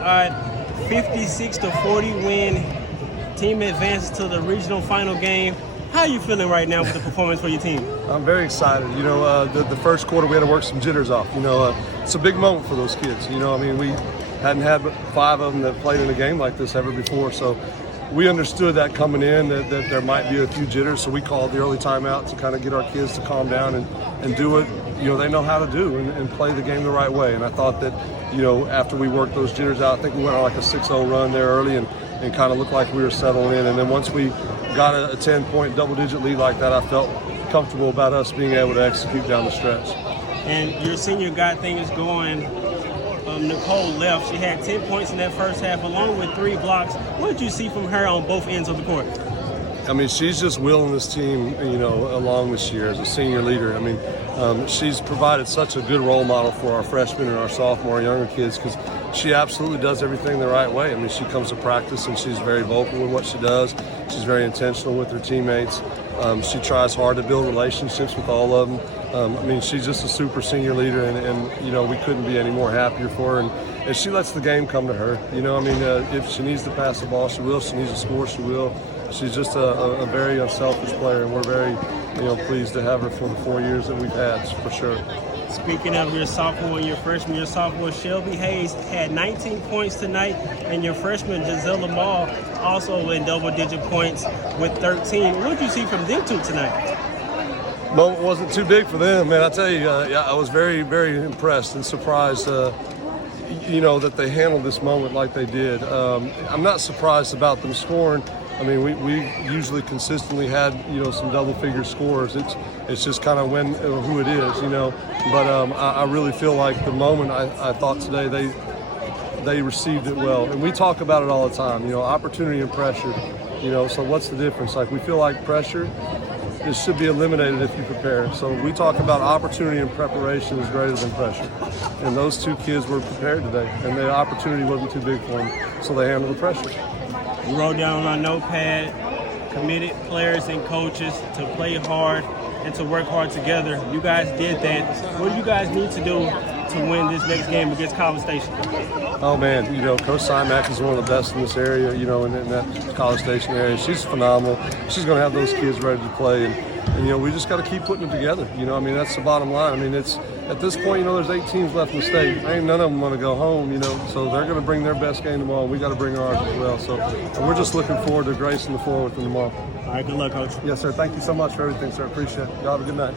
56-40 win. Team advances to the regional final game. How are you feeling right now with the performance for your team? I'm very excited. You know, the first quarter we had to work some jitters off. You know, it's a big moment for those kids. You know, I mean, we hadn't had but 5 of them that played in a game like this ever before. So we understood that coming in, that there might be a few jitters. So we called the early timeout to kind of get our kids to calm down and do what, you know, they know how to do and play the game the right way. And I thought that, you know, after we worked those jitters out, I think we went on like a 6-0 run there early and kind of looked like we were settling in. And then once we got a 10-point double-digit lead like that, I felt comfortable about us being able to execute down the stretch. And your senior got things going. Nicole left. She had 10 points in that first half, along with 3 blocks. What did you see from her on both ends of the court? I mean, she's just willing this team, you know, along this year as a senior leader. I mean, she's provided such a good role model for our freshmen and our sophomore and younger kids because she absolutely does everything the right way. I mean, she comes to practice and she's very vocal with what she does. She's very intentional with her teammates. She tries hard to build relationships with all of them. I mean, she's just a super senior leader, and you know, we couldn't be any more happier for her. And she lets the game come to her. You know, I mean, if she needs to pass the ball, she will. If she needs to score, she will. She's just a very unselfish player, and we're very, you know, pleased to have her for the 4 years that we've had, for sure. Speaking of your sophomore and your freshman, your sophomore Shelby Hayes had 19 points tonight, and your freshman Giselle Lamar also in double-digit points with 13. What did you see from them two tonight? Moment wasn't too big for them, man. I tell you, yeah, I was very, very impressed and surprised, you know, that they handled this moment like they did. I'm not surprised about them scoring. I mean, we usually consistently had, you know, some double-figure scores. It's just kind of when who it is, you know. But I really feel like the moment I thought today they received it well. And we talk about it all the time, you know, opportunity and pressure. You know, so what's the difference? Like, we feel like pressure, it should be eliminated if you prepare. So we talk about opportunity and preparation is greater than pressure. And those two kids were prepared today, and the opportunity wasn't too big for them, so they handled the pressure. You wrote down on a notepad, committed players and coaches to play hard and to work hard together. You guys did that. What do you guys need to do to win this next game against College Station? Oh man, you know, Coach Simak is one of the best in this area, you know, in that College Station area. She's phenomenal. She's going to have those kids ready to play, and you know, we just got to keep putting it together. You know, I mean, that's the bottom line. I mean, it's at this point, you know, there's 8 teams left in the state. Ain't none of them want to go home, you know, so they're going to bring their best game tomorrow. We got to bring ours as well. So we're just looking forward to gracing the floor with them tomorrow. All right, good luck, Coach. Yes, sir. Thank you so much for everything, sir. Appreciate it. Y'all have a good night.